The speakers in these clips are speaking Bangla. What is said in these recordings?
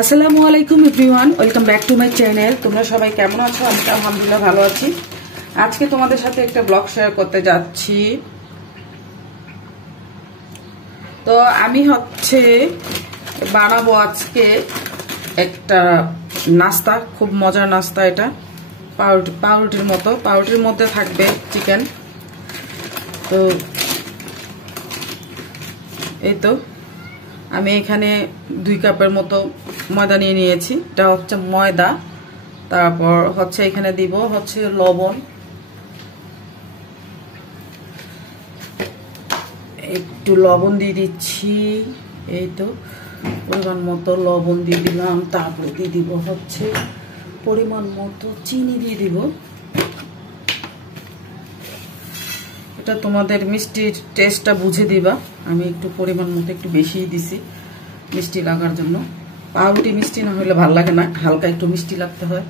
আসসালামু আলাইকুম everyone, welcome back to my channel. তোমরা সবাই কেমন আছো? আমি আলহামদুলিল্লাহ ভালো আছি। আজকে তোমাদের সাথে একটা ব্লগ শেয়ার করতে যাচ্ছি। তো আমি বানাবো আজকে একটা নাস্তা, খুব মজার নাস্তা। এটা পাউরুটির মতো, পাউরুটির মধ্যে থাকবে চিকেন। তো এই তো আমি এখানে 2 কাপের মতো ময়দা নিয়ে নিয়েছি। এটা হচ্ছে ময়দা। তারপর এখানে দিব লবণ, একটু লবণ দিয়ে দিচ্ছি। এই তো পরিমাণ মতো লবণ দিয়ে দিলাম। তারপরে দিয়ে দিব পরিমাণ মতো চিনি দিয়ে দিব। এটা তোমাদের মিষ্টির টেস্টটা বুঝে দিবা। আমি একটু পরিমাণ মতো একটু বেশি দিছি মিষ্টি লাগার জন্য। পাউরুটি মিষ্টি না হলে ভাল লাগে না, হালকা একটু মিষ্টি লাগতে হয়,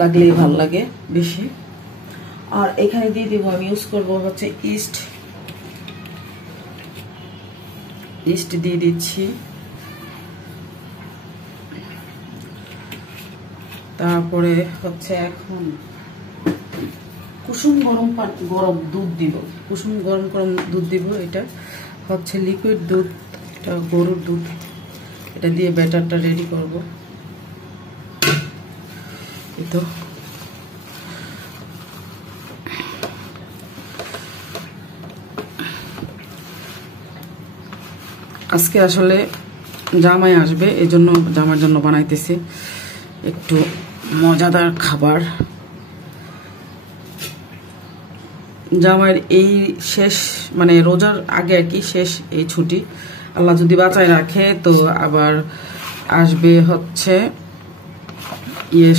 লাগলেই ভাল লাগে বেশি। আর এখানে দিয়ে দিব, আমি ইউজ করবো ইস্ট দিয়ে দিচ্ছি। তারপরে এখন কুসুম গরম দুধ দিব, কুসুম গরম দুধ দিব। এটা লিকুইড দুধ, এটা গরুর দুধ। এটা দিয়ে ব্যাটারটা রেডি করব। এই তো আজকে আসলে জামাই আসবে, এই জন্য জামার জন্য বানাইতেছি একটু মজাদার খাবার। জামাইয়ের এই শেষ, মানে রোজার আগে আর কি শেষ এই ছুটি। আল্লাহ যদি বাঁচায় রাখে তো আবার আসবে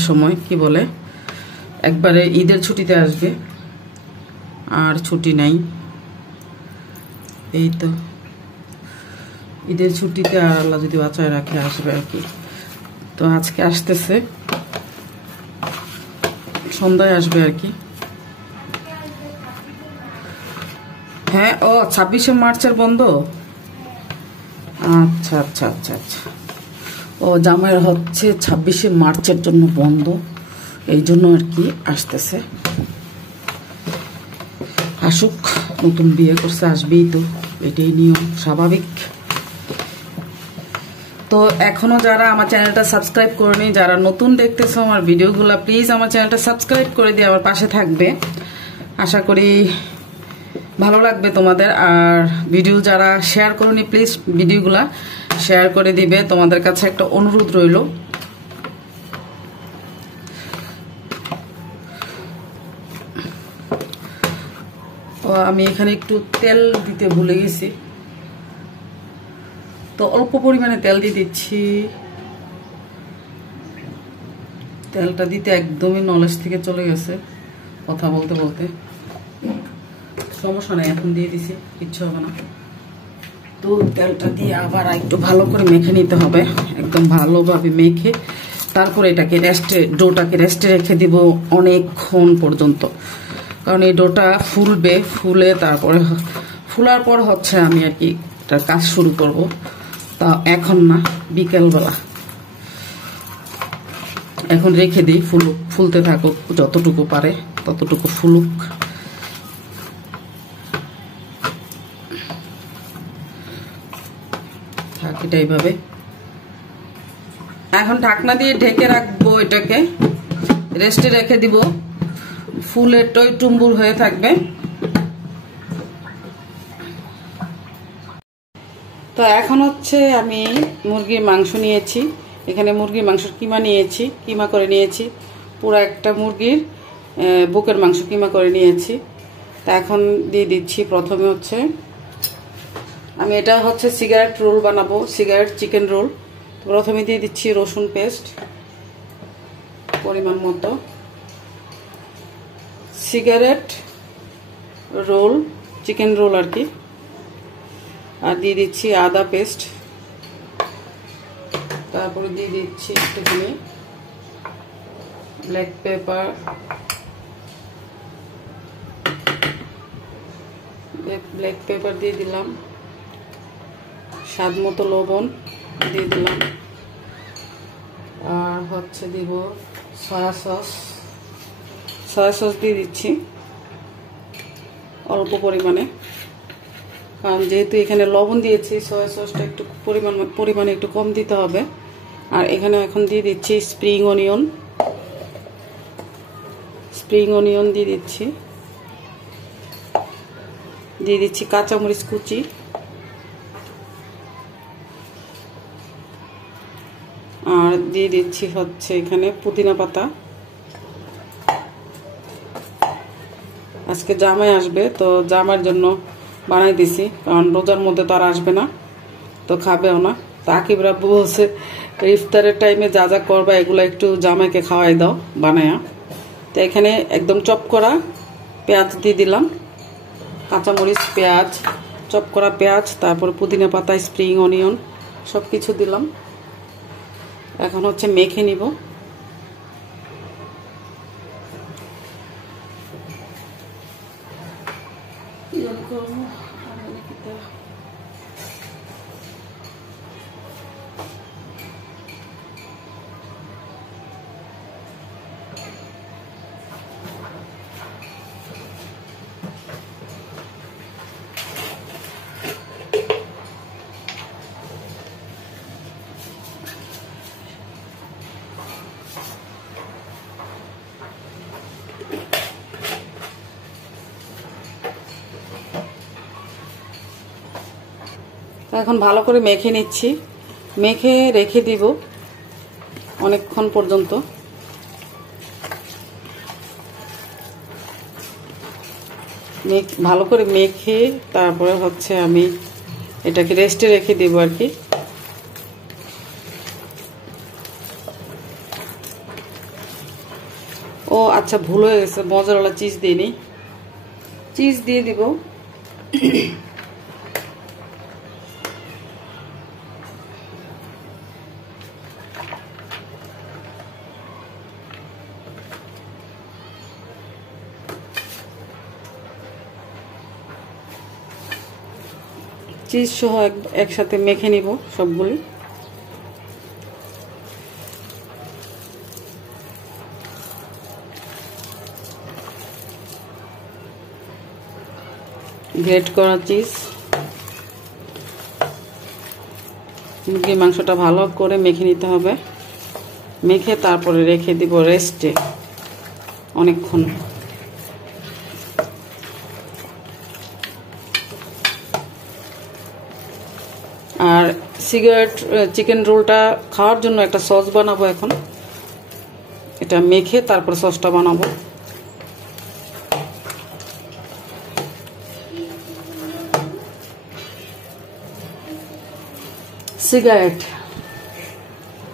সময় কি বলে, একবারে ঈদের ছুটিতে আসবে, আর ছুটি নাই। এই তো ঈদের ছুটিতে আর আল্লাহ যদি বাঁচায় রাখে আসবে আর কি। তো আজকে আসতেছে, সন্ধ্যায় আসবে আর কি। হ্যাঁ, 26শে মার্চের বন্ধ। আচ্ছা আচ্ছা আচ্ছা আচ্ছা। জামাইয়ের 26শে মার্চের জন্য বন্ধ, এই জন্য আর কি আসতেছে। আসুক, নতুন বিয়ে করছে, আসবেই তো, এটাই নিয়ম, স্বাভাবিক। তো এখনো যারা আমার চ্যানেলটা সাবস্ক্রাইব করেনি, যারা নতুন দেখতেছো আমার ভিডিওগুলা, প্লিজ আমার চ্যানেলটা সাবস্ক্রাইব করে দিয়ে আমার পাশে থাকবে। আশা করি ভালো লাগবে তোমাদের। আর ভিডিও যারা শেয়ার করনি, প্লিজ ভিডিওগুলা শেয়ার করে দিবে। তোমাদের কাছে একটা অনুরোধ রইল। আমি এখানে একটু তেল দিতে ভুলে গেছি, তো অল্প পরিমাণে তেল দিয়ে দিচ্ছি। তেলটা দিতে একদমই নলেজ থেকে চলে গেছে কথা বলতে বলতে। সমস্যা নেই, এখন দিয়ে দিছি, কিচ্ছু হবে না। তো তেলটা দিয়ে আবার একটু ভালো করে মেখে নিতে হবে, একদম ভালোভাবে মেখে তারপরে ডোটাকে রেস্টে রেখে দিব অনেকক্ষণ পর্যন্ত। কারণ এই ডোটা ফুলে তারপরে ফুলার পর আমি আর কি একটা কাজ শুরু করব। তা এখন না, বিকেলবেলা। এখন রেখে দিই, ফুলতে থাকুক, যতটুকু পারে ততটুকু ফুলুক। এটা এইভাবে এখন ঢাকনা দিয়ে ঢেকে রাখবো, এটাকে রেস্টে রেখে দিব, ফুলে টইটুম্বুর হয়ে থাকবে। তো এখন আমি মুরগির মাংস নিয়েছি, এখানে মুরগির মাংসের কিমা করে নিয়েছি। পুরো একটা মুরগির বুকের মাংস কিমা করে নিয়েছি। তা এখন দিয়ে দিচ্ছি, প্রথমে আমি এটা সিগারেট রোল বানাবো, সিগারেট চিকেন রোল। প্রথমে দিয়ে দিচ্ছি রসুন পেস্ট পরিমাণ মতো, সিগারেট রোল, চিকেন রোল আর কি। আর দিয়ে দিচ্ছি আদা পেস্ট। তারপরে দিয়ে দিচ্ছি একটুখানি ব্ল্যাক পেপার দিয়ে দিলাম। স্বাদ মতো লবণ দিয়ে দিলাম। হচ্ছে দিব সয়া সস। সয়া সস দিয়ে দিচ্ছি অল্প পরিমাণে, কারণ যেহেতু এখানে লবণ দিয়েছি সয়া সসটা একটু পরিমাণে একটু কম দিতে হবে। আর এখানে এখন দিয়ে দিচ্ছি স্প্রিং অনিয়ন দিয়ে দিচ্ছি কাঁচামরিচ কুচি, আর দিয়ে দিচ্ছি হচ্ছে এখানে পুদিনা পাতা। আজকে জামাই আসবে, তো জামার জন্য বানাই দিছি, কারণ রোজার মধ্যে তো আর আসবে না, তো খাবেও না। তো আকিব রাব্বু বলছে ইফতারের টাইমে যা যা করবা এগুলো একটু জামাইকে খাওয়াই দাও বানায়া। তো এখানে একদম চপ করা পেঁয়াজ দিয়ে দিলাম, কাঁচামরিচ, পেঁয়াজ, চপ করা পেঁয়াজ, তারপর পুদিনা পাতা, স্প্রিং অনিয়ন সব কিছু দিলাম। এখন হচ্ছে মেখে নিব। এখন ভালো করে মেখে নিচ্ছি, মেখে রেখে দিব অনেকক্ষণ পর্যন্ত। ভালো করে মেখে তারপরে হচ্ছে আমি এটাকে রেস্টে রেখে দিব আর কি। ও আচ্ছা, ভুল হয়ে গেছে, মজারওয়ালা চিজ দিইনি, চিজ দিয়ে দিব। চিজ সহ একসাথে মেখে নিব সবগুলি। গ্রেট করা চিজ, মুরগির মাংসটা ভালো করে মেখে নিতে হবে। মেখে তারপরে রেখে দিব রেস্টে অনেকক্ষণ। আর চিকেন রোলটা খাওয়ার জন্য একটা সস বানাবো এখন। এটা মেখে তারপর সসটা বানাবো।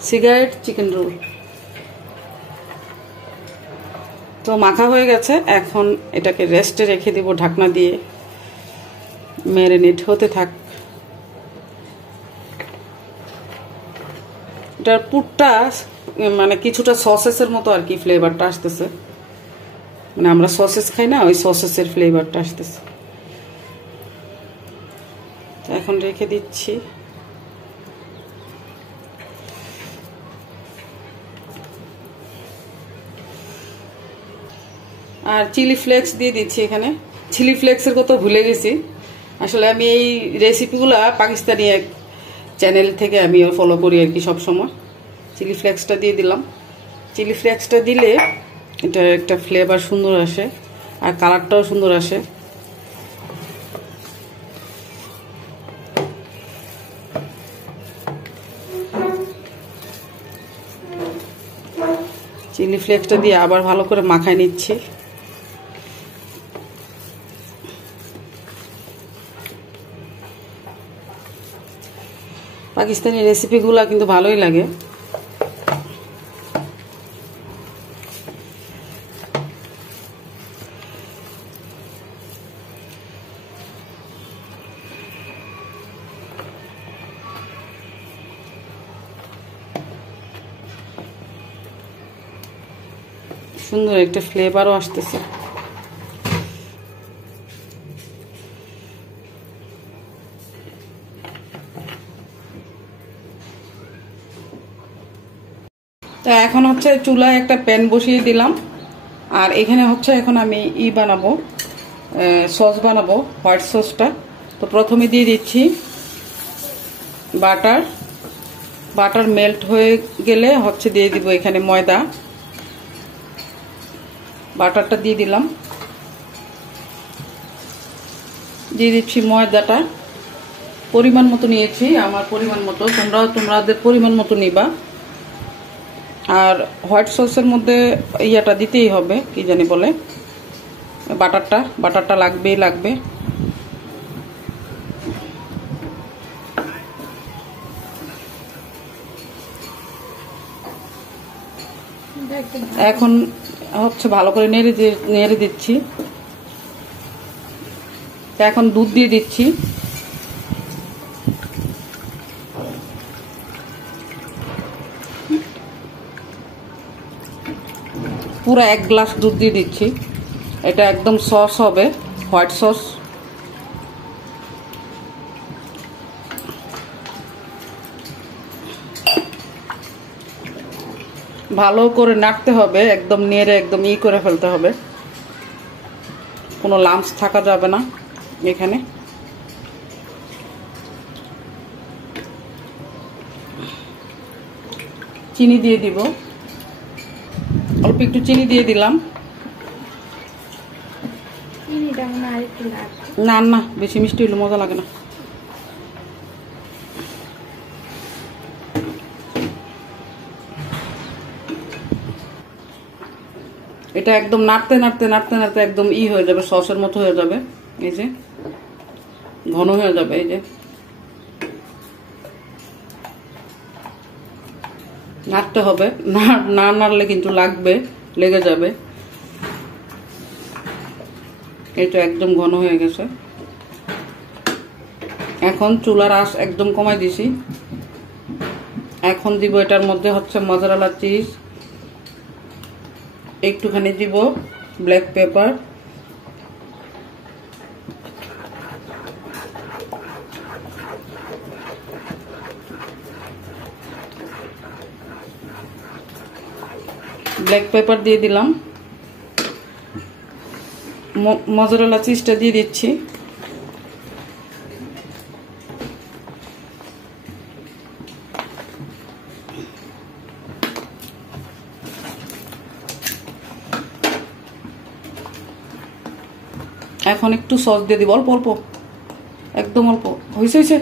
সিগারেট চিকেন রোল তো মাখা হয়ে গেছে। এখন এটাকে রেস্টে রেখে দিব ঢাকনা দিয়ে, ম্যারিনেট হতে থাক। এটার পুরটা মানে কিছুটা সসেসের মতো আর কি ফ্লেভারটা আসতেছে, মানে আমরা সসেস খাই না, ওই সসেসের ফ্লেভারটা আসতেছে। এখন রেখে দিচ্ছি। আর চিলি ফ্লেক্স দিয়ে দিচ্ছি এখানে। চিলি ফ্লেক্সের কথা ভুলে গেছি, আসলে আমি এই রেসিপিগুলা পাকিস্তানি এক চ্যানেল থেকে আমি ফলো করি আর কি সবসময়। চিলি ফ্লেক্সটা দিয়ে দিলাম। চিলি ফ্লেক্সটা দিলে এটা একটা ফ্লেভার সুন্দর আসে আর কালারটাও সুন্দর আসে। চিলি ফ্লেক্সটা দিয়ে আবার ভালো করে মাখায় নিচ্ছি। পাকিস্তানি রেসিপিগুলা কিন্তু ভালোই লাগে। সুন্দর একটা ফ্লেভারও আসতেছে। তো এখন হচ্ছে চুলায় একটা প্যান বসিয়ে দিলাম, আর এখানে হচ্ছে এখন আমি বানাবো, সস বানাবো, হোয়াইট সসটা। তো প্রথমে দিয়ে দিচ্ছি বাটার। বাটার মেল্ট হয়ে গেলে হচ্ছে দিয়ে দিব এখানে ময়দা। বাটারটা দিয়ে দিলাম, দিয়ে দিচ্ছি ময়দাটা পরিমাণ মতো নিয়েছি, আমার পরিমাণ মতো, তোমাদের পরিমাণ মতো নিবা। আর হোয়াইট সসের মধ্যে ইয়াটা দিতেই হবে, কি জানি বলে, বাটারটা লাগবে। এখন হচ্ছে ভালো করে নেড়ে দিচ্ছি। এখন দুধ দিয়ে দিচ্ছি, পুরো 1 গ্লাস দুধ দিয়ে দিচ্ছি। এটা একদম সস হবে, হোয়াইট সস। ভালো করে নাড়তে হবে, একদম নেড়ে একদম করে ফেলতে হবে, কোনো লাম্পস থাকা যাবে না এখানে। চিনি দিয়ে দিব, অল্প একটু চিনি দিয়ে দিলাম। না বেশি মিষ্টি হলে মজা লাগে না। এটা একদম নাড়তে একদম হয়ে যাবে, সসের মতো হয়ে যাবে। এই যে ঘন হয়ে যাবে, এই যে নাড়তে হবে, না নাড়লে কিন্তু লেগে যাবে। এটা একদম ঘন হয়ে গেছে। এখন চুলার আঁচ একদম কমাই দিছি। এখন দিব এটার মধ্যে হচ্ছে মজারেলা চিজ, একটুখানি দিব ব্ল্যাক পেপার, দিয়ে দিলাম। মজারেলা চিজটা দিয়ে দিচ্ছি। এখন একটু সস দিয়ে দিব, অল্প একদম অল্প, হয়েছে।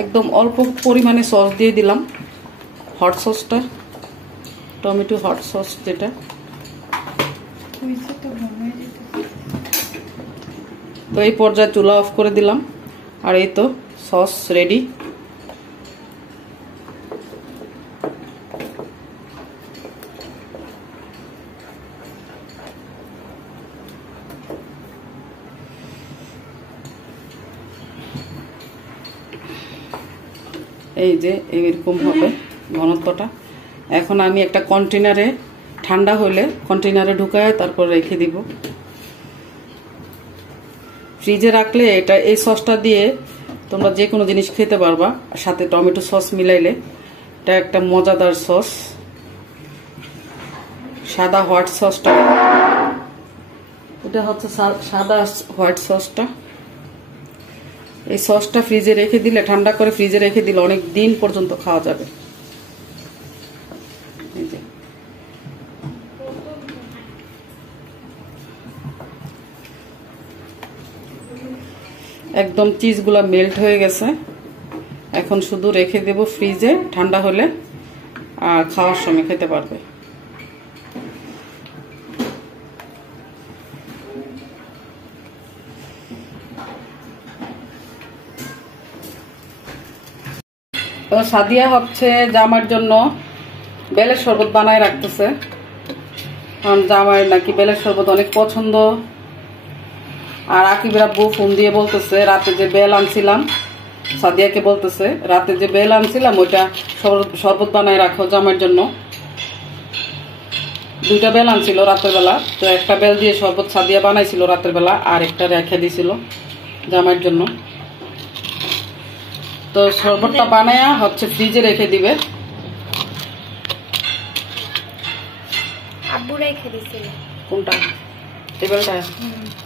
একদম অল্প পরিমাণে সস দিয়ে দিলাম, হট সসটা, টমেটো হট সস যেটা। তো এই পর্যায়ে চুলা অফ করে দিলাম, আর এই তো সস রেডি। এই যে এরকম হবে ঘনত্বটা। এখন আমি একটা কন্টেনারে, ঠান্ডা হলে কন্টেনারে ঢুকায় তারপর রেখে দিব। ফ্রিজে রাখলে এই সসটা দিয়ে তোমরা যে কোনো জিনিস খেতে পারবা, সাথে টমেটো সস মিলাইলে। এটা একটা মজাদার সস, সাদা হোয়াইট সসটা। এটা হচ্ছে সাদা হোয়াইট সসটা। এই সসটা ফ্রিজে রেখে দিলে, ঠান্ডা করে ফ্রিজে রেখে দিলে অনেক দিন পর্যন্ত খাওয়া যাবে। একদম চিজগুলা মেল্ট হয়ে গেছে। এখন শুধু রেখে দেব ফ্রিজে, ঠান্ডা হলে আর খাওয়ার সময় খেতে পারবে। তো সাদিয়া হচ্ছে জামার জন্য বেলের শরবত বানায় রাখতেছে, কারণ জামাইয়ের নাকি বেলের শরবত অনেক পছন্দ। আর আকিবের আব্বু ফোন দিয়ে বলতেছে, রাতে যে বেল আনছিলাম, সাদিয়াকে বলতেছে রাতে যে বেল আনছিলাম ওইটা শরবত বানায় রাখো জামাইয়ের জন্য। 2টা বেল আনছিল রাতের বেলা, তো একটা বেল দিয়ে শরবত সাদিয়া বানাইছিল রাতের বেলা, আর একটা রেখে দিছিল জামাইয়ের জন্য। তো শরবতটা বানায়া হচ্ছে ফ্রিজে রেখে দিবে, আব্বু রেখে দিছিল। কোনটা? টেবিলটা?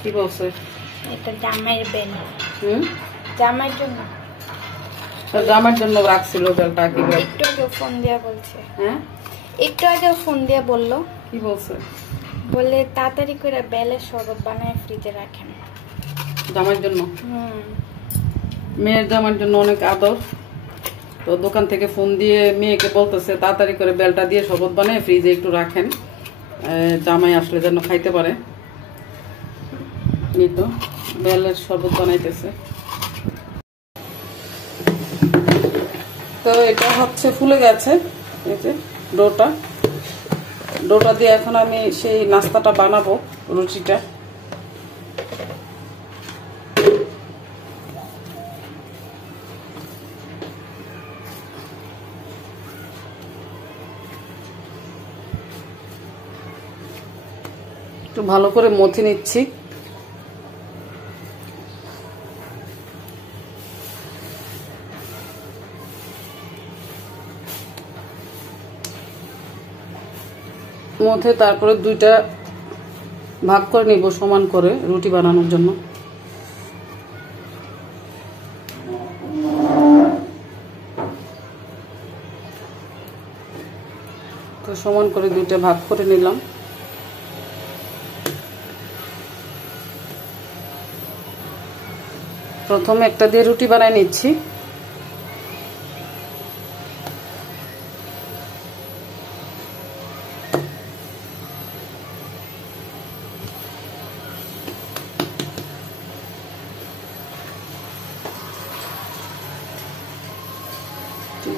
কি বলছে? এটা জামাইয়ের বেল। জামাইয়ের জন্য রাখছিল বেলটা। কি বল? একটু আগে ফোন দিয়া বলছে। হ্যাঁ, একটু আগে ফোন দিয়া বললো। কি বলছে? বলে তাড়াতাড়ি করে বেলের শরবত বানায় ফ্রিজে রাখেন জামাইয়ের জন্য। মেয়ের জামাইয়ের জন্য অনেক আদর। তো দোকান থেকে ফোন দিয়ে মেয়েকে বলতেছে তাড়াতাড়ি করে বেলটা দিয়ে শরবত বানায় ফ্রিজে একটু রাখেন, জামাই আসলে যেন খাইতে পারে। এই তো বেলের শরবত বানাইতেছে। তো এটা হচ্ছে ফুলে গেছে, এই যে ডোটা দিয়ে এখন আমি সেই নাস্তাটা বানাবো, রুটিটা। একটু ভালো করে মথে নিচ্ছি। মধ্যে তারপরে দুইটা ভাগ করে নিব সমান করে রুটি বানানোর জন্য। তো সমান করে দুইটা ভাগ করে নিলাম। প্রথমে একটা দিয়ে রুটি বানাই নিচ্ছি।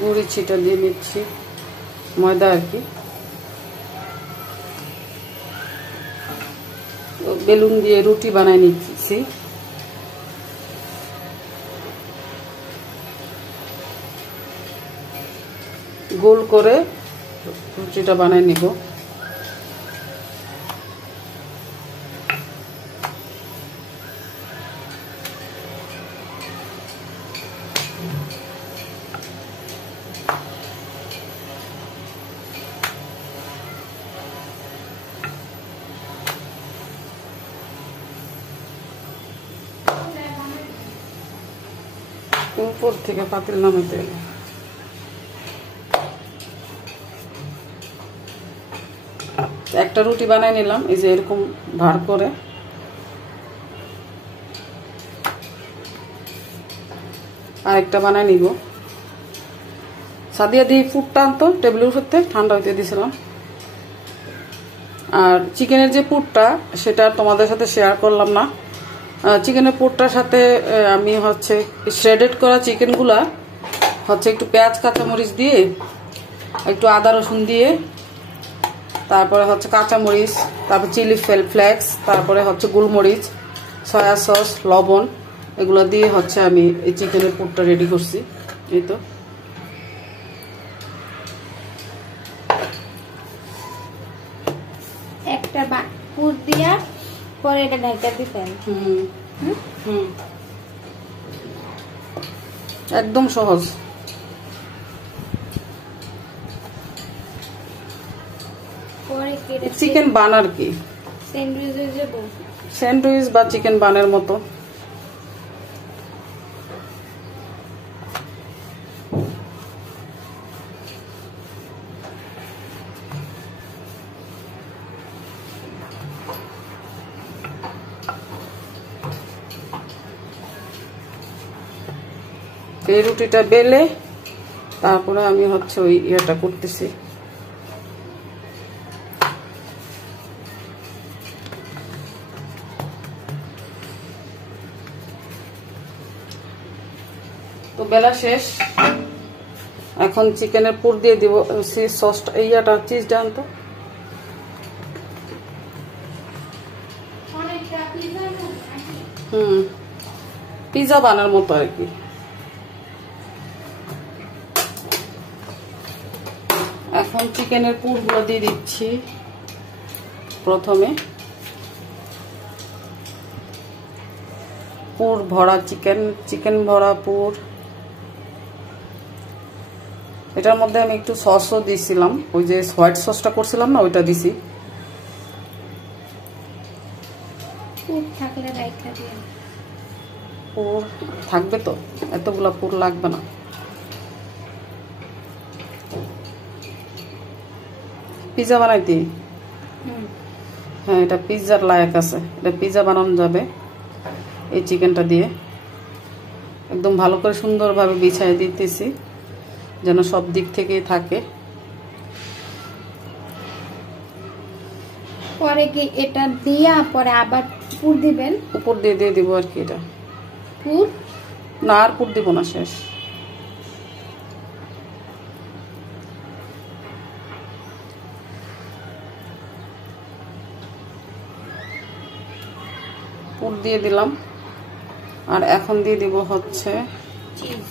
গুঁড়ি ছিটা দিয়ে নিচ্ছি, ময়দা আর কি। বেলুন দিয়ে রুটি বানাই নিচ্ছি। গোল করে রুটিটা বানাই নিব। উপর থেকে পাতিল নামাইতে হবে। একটা রুটি বানাই নিলাম, এই যে এরকম ভার করে। আরেকটা বানাই নিব। সাদিয়া দিয়ে পুরটা আনতো টেবিলের উপর থেকে, ঠান্ডা হইতে দিয়েছিলাম। আর চিকেনের যে পুরটা সেটা তোমাদের সাথে শেয়ার করলাম না। চিকেনের পুরটার সাথে আমি হচ্ছে শ্রেডেড করা চিকেনগুলা হচ্ছে একটু পেঁয়াজ কাঁচামরিচ দিয়ে, একটু আদা রসুন দিয়ে, তারপরে হচ্ছে কাঁচামরিচ, তারপর চিলি ফ্লেক্স, তারপরে হচ্ছে গোলমরিচ, সয়া সস, লবণ, এগুলো দিয়ে হচ্ছে আমি এই চিকেনের পুরটা রেডি করছি। এই তো একটা পুর দিয়া পরে এটা ঢাকা দিতেন। একদম সহজ। চিকেন বান আর কি, স্যান্ডউইচ বা চিকেন বানের মতো। এই রুটিটা বেলে তারপরে আমি হচ্ছে ওই ইয়েটা করতেছি। তো বেলা শেষ, এখন চিকেনের পুর দিয়ে দিব। সসটা ইয়াটা চিজটা আনতো। পিজা বানার মতো আর কি। এখন চিকেনের পুরগুলো দিয়ে দিচ্ছি। প্রথমে পুর ভরা চিকেন ভরা পুর। এটার মধ্যে আমি একটু সসও দিয়েছিলাম, ওই যে হোয়াইট সসটা করছিলাম না, ওইটা দিছি। পুর থাকলে রাইখা দিও। পুর থাকবে তো, এতগুলা পুর লাগবে না। পিজা বানাইতে? হ্যাঁ, এটা পিৎজার লায়ক আছে, এটা পিৎজা বানানো যাবে এই চিকেনটা দিয়ে। একদম ভালো করে সুন্দরভাবে বিছাই দিতেছি যেন সব দিক থেকেই থাকে। পরে কি এটা দিয়া পরে আবার পুর দিবেন? উপর দিয়ে দিয়ে দিব আর কি। এটা পুর না, আর পুর দিব না, শেষ। পুর দিয়ে দিলাম। আর এখন দিয়ে দিব হচ্ছে চিজ।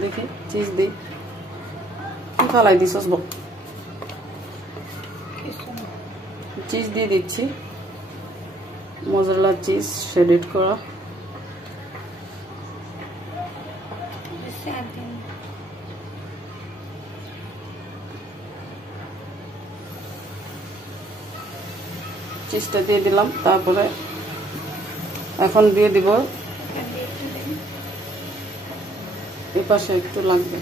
দেখি চিজ দিই। কি ফালাই দিছস? চিজ দিয়ে দিচ্ছি, মোজারেলা চিজ শ্রেডেড করা। চিজটা দিয়ে দিলাম। তারপরে এখন দিয়ে দিব, এই পাশে একটু লাগবে।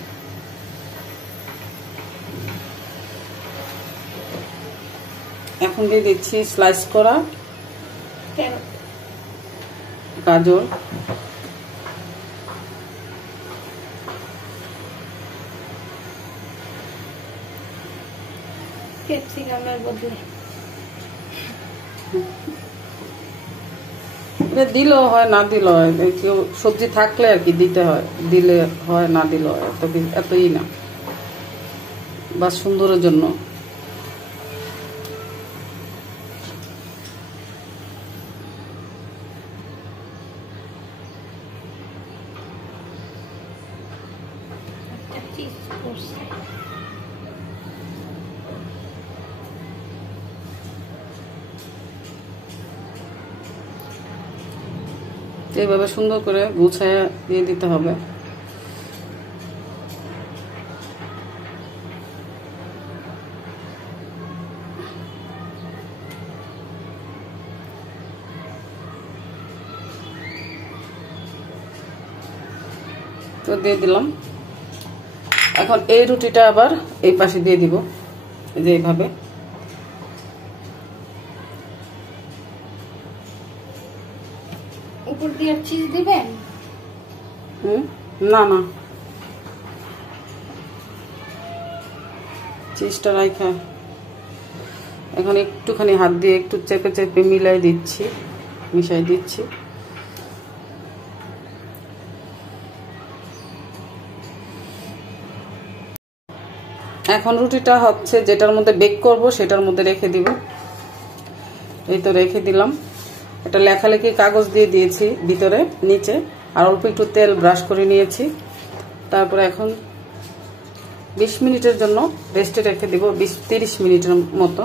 এখন দিয়ে দিচ্ছি স্লাইস করা গাজর, ক্যাপসিকামের বদলে দিলেও হয়, না দিলেও হয়। কেউ সবজি থাকলে আর কি দিতে হয়, দিলে হয়, না দিলেও হয়। এতই না, বা সুন্দরের জন্য। এইভাবে সুন্দর করে গুছায় দিয়ে দিতে হবে। তো দিয়ে দিলাম। এখন এই রুটিটা আবার এই পাশে দিয়ে দিব, এই যে এইভাবে। উপর দিয়ে চিজ দিবেন? না না, চিজটা রাখা। এখন একটুখানি হাত দিয়ে একটু চেপে চেপে মিশাই দিচ্ছি। এখন রুটিটা হচ্ছে যেটার মধ্যে বেক করব সেটার মধ্যে রেখে দিব। এই তো রেখে দিলাম। একটা লেখালেখি কাগজ দিয়ে দিয়েছি ভিতরে নিচে, আর অল্প একটু তেল ব্রাশ করে নিয়েছি। তারপরে এখন 20 মিনিটের জন্য রেস্টে রেখে দিব। 30 মিনিটের মতো,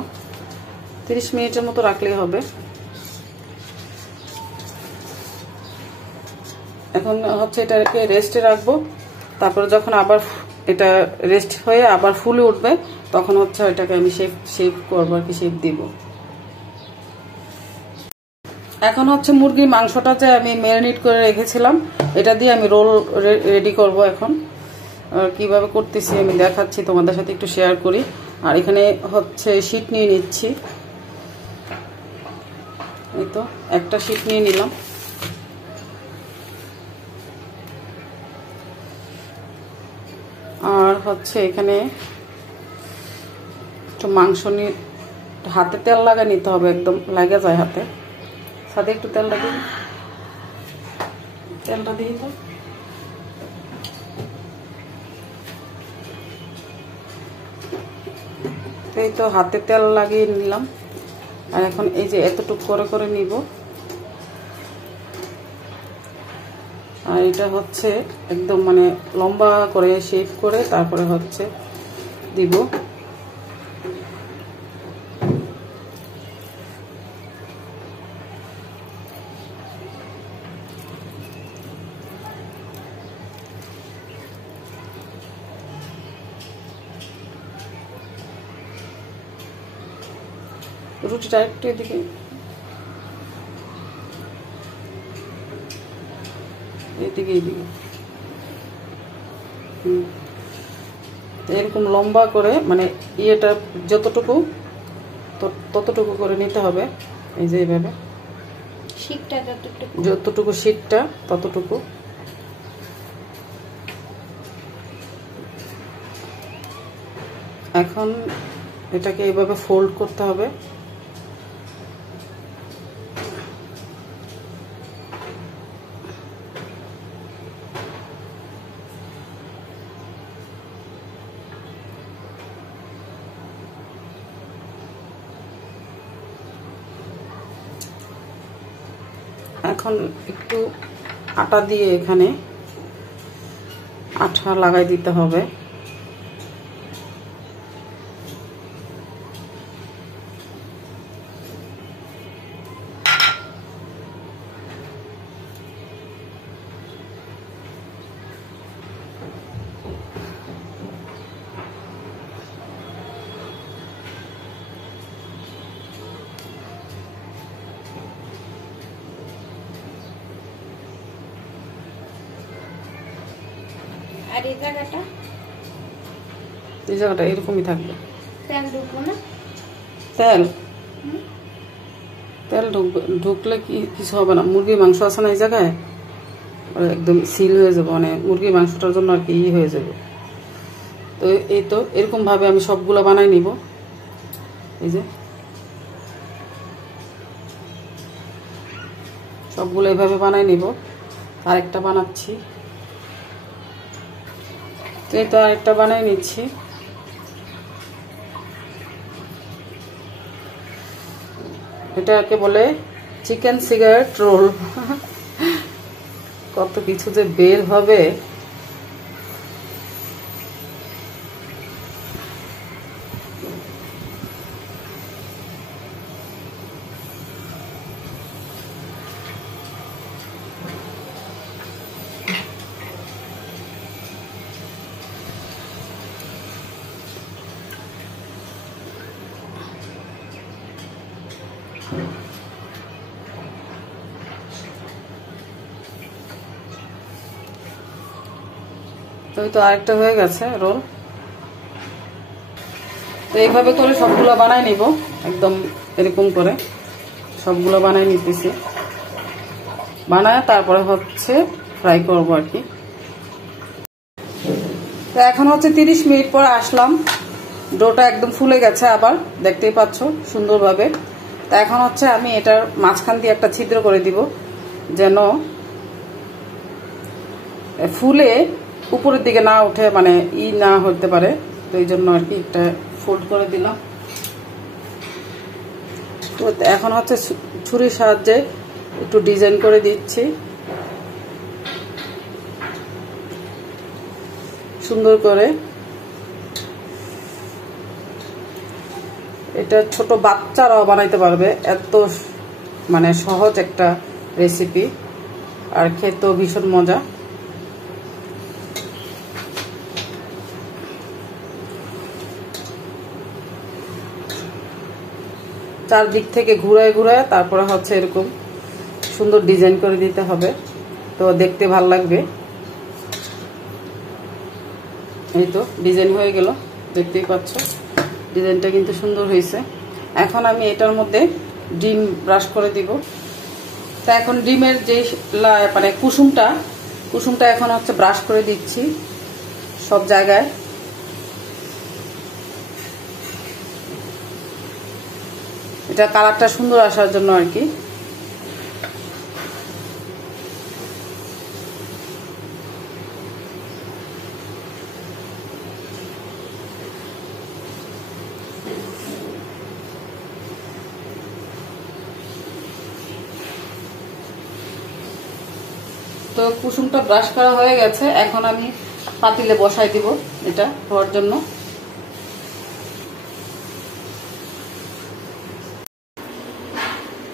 30 মিনিটের মতো রাখলেই হবে। এখন হচ্ছে এটাকে রেস্টে রাখবো। তারপরে যখন আবার এটা রেস্ট হয়ে আবার ফুলে উঠবে, তখন হচ্ছে এটাকে আমি শেপ করবো আর কি, শেপ দিব। এখন হচ্ছে মুরগির মাংসটা যে আমি ম্যারিনেট করে রেখেছিলাম, এটা দিয়ে আমি রোল রেডি করব। এখন কিভাবে করতেছি আমি দেখাচ্ছি, তোমাদের সাথে একটু শেয়ার করি। আর এখানে হচ্ছে শীট নিয়ে নিচ্ছি। এই তো একটা শীট নিয়ে নিলাম। আর হচ্ছে এখানে একটু মাংস নিয়ে হাতে তেল লাগা নিতে হবে, একদম লাগে যায় হাতে। সাথে একটু তেলটা দিই তো। এই তো হাতে তেল লাগিয়ে নিলাম। আর এখন এই যে এতটুকু করে করে নিব। আর এটা হচ্ছে একদম মানে লম্বা করে শেপ করে তারপরে হচ্ছে দিব। রুটিটা একটু এদিকে, এইদিকে এইদিকে এরকম লম্বা করে, মানে ইয়েটা যতটুকু ততটুকু করে নিতে হবে। এই যে এইভাবে শীতটা যতটুকু শীতটা ততটুকু। এখন এটাকে এইভাবে ফোল্ড করতে হবে। এখন একটু আটা দিয়ে এখানে আঠা লাগাই দিতে হবে। আর এই জায়গাটা এরকমই থাকবে। তেল ঢুকবো না? তেল ঢুকলে কিছু হবে না। মুরগির মাংস আছে না এই জায়গায়, একদম সিল হয়ে যাবে, মানে মুরগির মাংসটার জন্য আর কি হয়ে যাবে। তো এই তো এরকম ভাবে আমি সবগুলো বানাই নিব। এই যে সবগুলো এইভাবে বানাই নিব। আরেকটা বানাচ্ছি, তো এই তো আরেকটা বানাই নিচ্ছি। এটাকে বলে চিকেন সিগারেট রোল। কত কিছু যে বের হবে। তো আরেকটা হয়ে গেছে রোল। তো এইভাবে করে সবগুলো বানাই নিব, একদম এরকম করে সবগুলো বানাই নিতেছি। বানায় তারপরে হচ্ছে ফ্রাই করব আর কি। তো এখন হচ্ছে 30 মিনিট পর আসলাম। ডোটা একদম ফুলে গেছে, আবার দেখতেই পাচ্ছ সুন্দরভাবে। তা এখন হচ্ছে আমি এটার মাঝখান দিয়ে একটা ছিদ্র করে দিব, যেন ফুলে উপরের দিকে না উঠে, মানে না হতে পারে। তো এই জন্য আর কি একটা ফোল্ড করে দিলাম। তো এখন হচ্ছে ছুরির সাহায্যে একটু ডিজাইন করে দিচ্ছি সুন্দর করে। এটা ছোট বাচ্চারাও বানাইতে পারবে, এত মানে সহজ একটা রেসিপি, আর খেতেও ভীষণ মজা। চারদিক থেকে ঘুরায় ঘুরায় তারপরে হচ্ছে এরকম সুন্দর ডিজাইন করে দিতে হবে, তো দেখতে ভালো লাগবে। এই তো ডিজাইন হয়ে গেল, দেখতেই পাচ্ছ ডিজাইনটা কিন্তু সুন্দর হয়েছে। এখন আমি এটার মধ্যে ডিম ব্রাশ করে দিব। তা এখন ডিমের যে মানে কুসুমটা এখন হচ্ছে ব্রাশ করে দিচ্ছি সব জায়গায়। এটা কালারটা সুন্দর আসার জন্য আর কি। তো কুসুমটা ব্রাশ করা হয়ে গেছে, এখন আমি পাতিলে বসাই দিব এটা হওয়ার জন্য।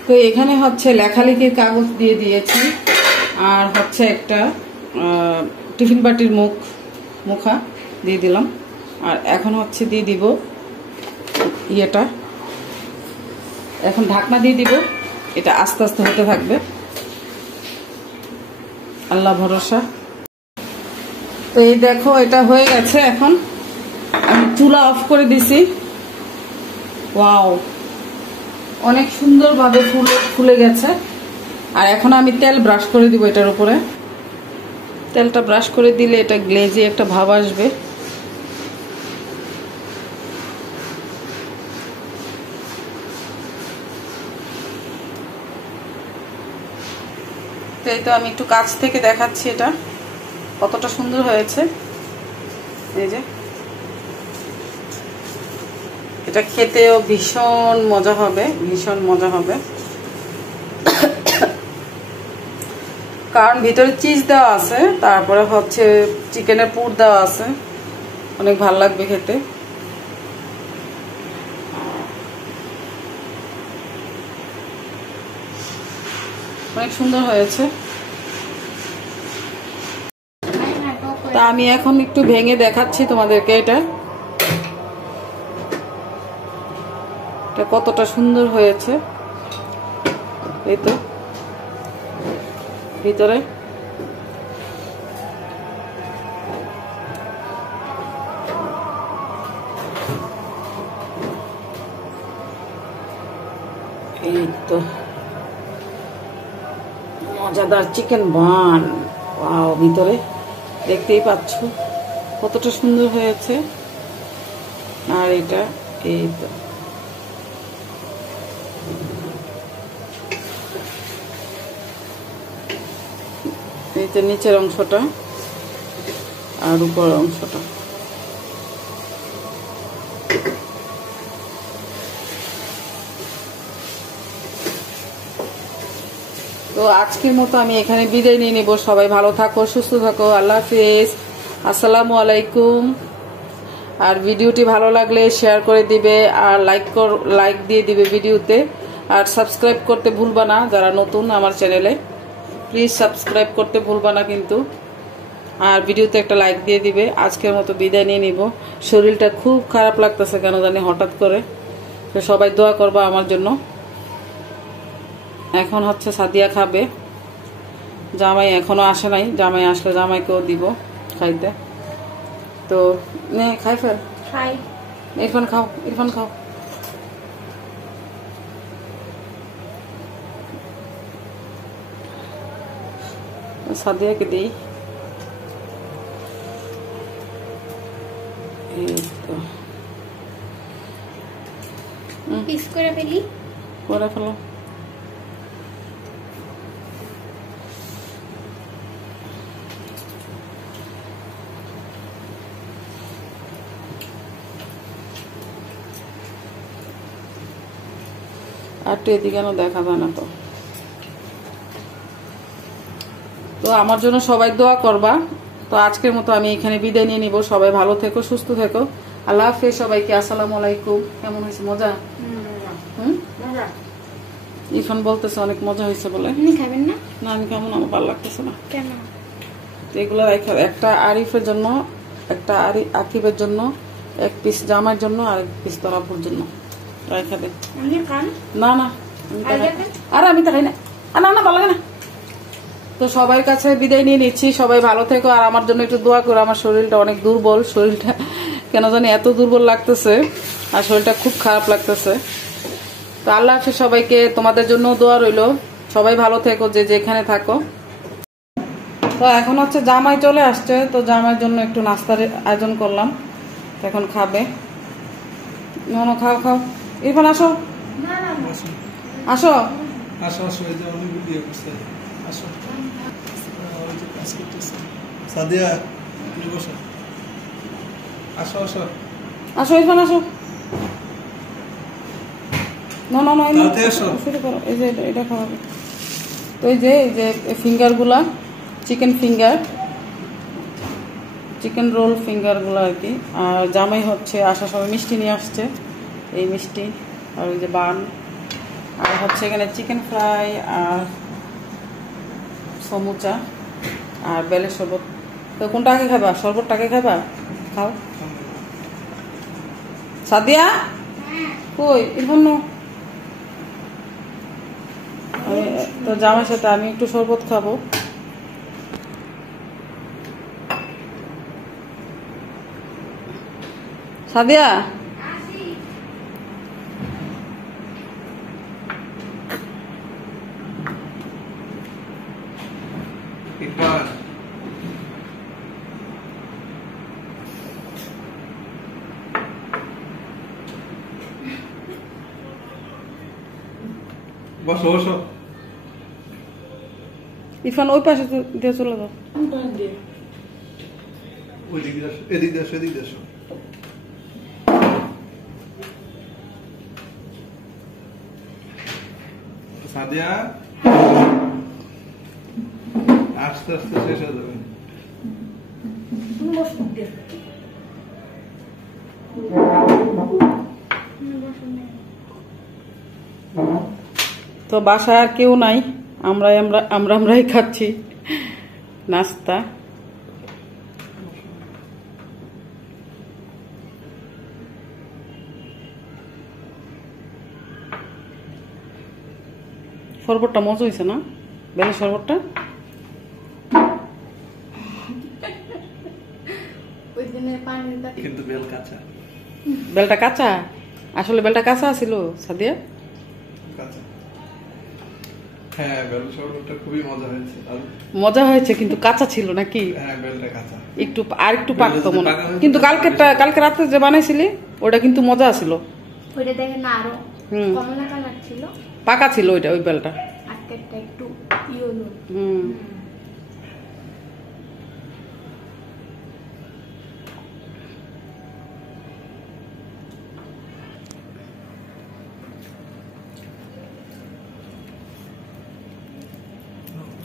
তো এখানে হচ্ছে লেখালেখির কাগজ দিয়ে দিয়েছি, আর হচ্ছে একটা টিফিন বাটির মুখা দিয়ে দিলাম। আর এখন হচ্ছে দিয়ে দিব ইয়েটা এখন ঢাকনা দিয়ে দিব, এটা আস্তে আস্তে হতে থাকবে, আল্লাহ ভরসা। তো এই দেখো এটা হয়ে গেছে। এখন আমি চুলা অফ করে দিছি। ওয়াও, অনেক সুন্দরভাবে ফুলে গেছে। আর এখন আমি তেল ব্রাশ করে দিব এটার উপরে। তেলটা ব্রাশ করে দিলে এটা গ্লেজি একটা ভাব আসবে। এই তো আমি একটু কাছ থেকে দেখাচ্ছি এটা কতটা সুন্দর হয়েছে। এই যে এটা খেতেও ভীষণ মজা হবে, ভীষণ মজা হবে, কারণ ভিতরে চিজ দেওয়া আছে, তারপরে হচ্ছে চিকেনের পুর দেওয়া আছে, অনেক ভালো লাগবে খেতে। অনেক সুন্দর হয়েছে। তা আমি এখন একটু ভেঙে দেখাচ্ছি তোমাদেরকে এটা কতটা সুন্দর হয়েছে। এই তো ভিতরে এই তো মজাদার চিকেন বান। ওয়াও, ভিতরে দেখতেই পাচ্ছ কতটা সুন্দর হয়েছে। আর এটা এই তো এই তো নিচের অংশটা আর উপরের অংশটা। তো আজকের মতো আমি এখানে বিদায় নিয়ে নেব। সবাই ভালো থাকো, সুস্থ থাকো, আল্লাহ হাফেজ, আসসালামু আলাইকুম। আর ভিডিওটি ভালো লাগলে শেয়ার করে দিবে, আর লাইক দিয়ে দিবে ভিডিওতে। আর সাবস্ক্রাইব করতে ভুলবা না, যারা নতুন আমার চ্যানেলে প্লিজ সাবস্ক্রাইব করতে ভুলবা না কিন্তু। আর ভিডিওতে একটা লাইক দিয়ে দিবে। আজকের মতো বিদায় নিয়ে নিব। শরীরটা খুব খারাপ লাগতেছে কেন জানি হঠাৎ করে। তো সবাই দোয়া করবা আমার জন্য। এখন হচ্ছে সাদিয়া খাবে, জামাই এখনো আসে নাই, জামাই আসলে জামাইকেও দিব খাইতে। তো নে খাই ফেল, ইরফান খাও, ইরফান খাও। সাদিয়াকে দিই। পিস করে ফেলি, করে ফেলো। আর তো এদিকে দেখা যায় না। তো আমার জন্য সবাই দোয়া করবা। তো আজকের মতো আমি এখানে বিদায় নিয়ে নিব। সবাই ভালো থেকো, সুস্থ থেকো, আল্লাহ হাফেজ সবাইকে। আসসালামু আলাইকুম। কেমন হয়েছে? মজা? ইরফান বলতেছে অনেক মজা হয়েছে বলে। খাবেন না? না আমি কেমন, আমার ভালো লাগতেছে না। কেন? এগুলো একটা আরিফের জন্য, একটা আকিবের জন্য, এক পিস জামার জন্য, আর এক পিস তরাপুর জন্য রাইখা দে। না না আর আমি তো খাই না, না না ভালো লাগে না। তো সবার কাছে বিদায় নিয়ে নিচ্ছি। সবাই ভালো থেকো, আর আমার জন্য একটু দোয়া করো। আমার শরীরটা অনেক দুর্বল, শরীরটা কেন জানি এত দুর্বল লাগতেছে, আর শরীরটা খুব খারাপ লাগতেছে। তো আল্লাহ হাফেজ সবাইকে, তোমাদের জন্য দোয়া রইল। সবাই ভালো থেকো যে যেখানে থাকো। তো এখন হচ্ছে জামাই চলে আসছে, তো জামাইয়ের জন্য একটু নাস্তার আয়োজন করলাম। এখন খাবে। না খাও খাও, ইরফান আসো আসো আসো আসো, এই যে অনেক ভিডিও করছে। আসো সাদিয়া, তুমি বসো। আসো আসো আসো ইরফান আসো। না না না শুরু করো। এই যে এটা খাওয়াবে। তো এই যে ফিঙ্গার গুলা, chicken finger, chicken roll finger গুলো আর কি। আর জামাই হচ্ছে আসার সময় মিষ্টি নিয়ে আসছে, এই মিষ্টি, আর ওই যে বান, আর হচ্ছে এখানে চিকেন ফ্রাই, আর সমুচা, আর বেলের শরবত। তো কোনটা আগে খাবা? শরবতটা আগে খাবা? খাও। সাদিয়া কই? ইরফান তো জামাইয়ের সাথে আমি একটু শরবত খাবো। সাদিয়া বসো বসো। ইরফান ওই পাশে দিয়ে চলে যাও। ওইদিকে আসো, এদিকে আসো, এদিকে আসো। সাদিয়া আস্তে আস্তে শেষ হয়ে যাবে। তো বাসায় আর কেউ নাই, আমরাই খাচ্ছি নাস্তা। শরবতটা মজা হয়েছে না, বেলের শরবতটা? কিন্তু বেল কাঁচা। বেলটা কাঁচা? আসলে বেলটা কাঁচা ছিল সাদিয়া? কাঁচা। হ্যাঁ, বেল শরবতটা খুবই মজা হয়েছে। মজা হয়েছে কিন্তু কাঁচা ছিল নাকি? হ্যাঁ, বেলটা কাঁচা। একটু পাকতো মনে। কিন্তু কালকে রাতে যে বানাইছিলি ওটা কিন্তু মজা ছিল। ওইটা দেখেন না আরো কমলা কালার ছিল, পাকা ছিল ওইটা, ওই বেলটা। আজকেরটা একটু ইয়েলো।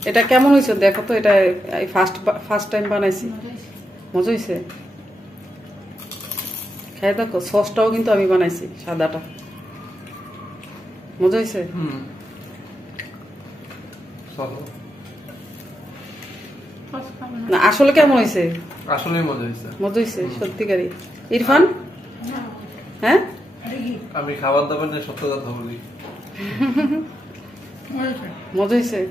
এটা কেমন হয়েছে দেখো তো, এটা ফার্স্ট টাইম বানাইছি। মজা হয়েছে? খাই দেখো, সসটাও কিন্তু আমি বানাইছি সাদাটা। মজা হয়েছে? না আসলে কেমন হয়েছে? আসলে মজা হয়েছে। মজা হয়েছে সত্যিকারই। ইরফান হ্যাঁ, আমি খাবার দাবার নিয়ে সত্য কথা বলি। মজা হয়েছে?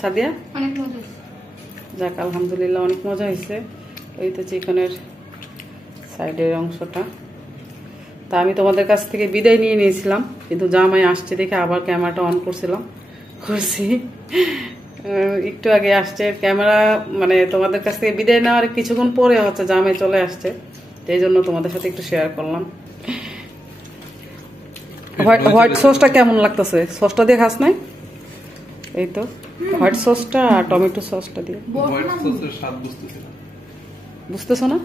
সাদিয়া অনেক মজা হয়েছে। যাক আলহামদুলিল্লাহ, অনেক মজা হয়েছে। এই তো চিকেনের সাইডের অংশটা। তা আমি তোমাদের কাছ থেকে বিদায় নিয়ে নিয়েছিলাম, কিন্তু জামাই আসছে দেখে আবার ক্যামেরাটা অন করছি। একটু আগে আসছে ক্যামেরা, মানে তোমাদের কাছ থেকে বিদায় নেওয়ার কিছুক্ষণ পরে হচ্ছে জামাই চলে আসছে, এই জন্য তোমাদের সাথে একটু শেয়ার করলাম। হোয়াইট সসটা কেমন লাগতেছে? সসটা দিয়ে খাস নাই? এই তো হোয়াইট সসটা আর টমেটো সসটা দিয়ে। হোয়াইট সসের স্বাদ বুঝতেছি না। বুঝতেছো না?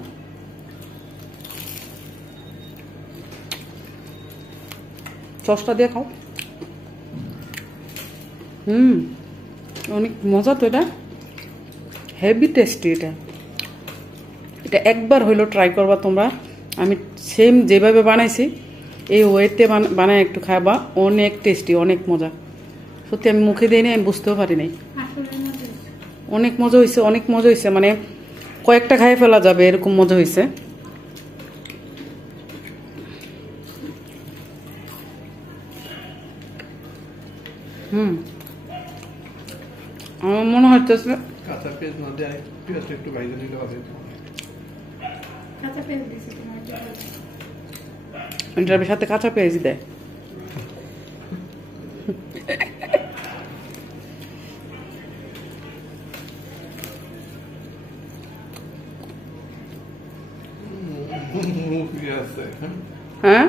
সসটা দিয়ে খাও। অনেক মজা তো, এটা হেভি টেস্টি। এটা একবার হইলো ট্রাই করবা তোমরা। আমি সেম যেভাবে বানাইছি এই ওয়েতে বানায় একটু খাবা, অনেক টেস্টি, অনেক মজা। সত্যি আমি মুখে দিই নাই, আমি বুঝতেও পারি নাই। অনেক মজা হয়েছে, অনেক মজা হয়েছে, মানে কয়েকটা খাইয়ে ফেলা যাবে এরকম মজা হয়েছে। আমার মনে হচ্ছে কাঁচা পেঁয়াজ না দিয়ে পেঁয়াজটা একটু ভাইজে নিলে হবে। কাঁচা পেঁয়াজ দিয়েছি তোমার জন্য। এটার সাথে কাঁচা পেঁয়াজ দেয়। মুখ ইয়ে আছে। হ্যাঁ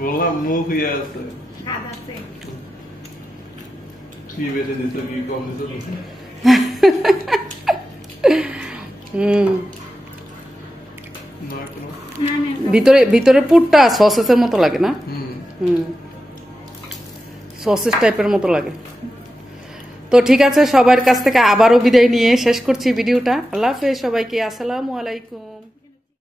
বললাম মুখ ইয়ে আছে। স্বাদ আছে। কি বেশি দিত কি কম দিত? ভিতরে পুরটা সসেসের মতো লাগে না? সসেস টাইপের মতো লাগে। তো ঠিক আছে, সবার কাছ থেকে আবারও বিদায় নিয়ে শেষ করছি ভিডিওটা। আল্লাহ হাফেজ সবাইকে, আসসালামু আলাইকুম।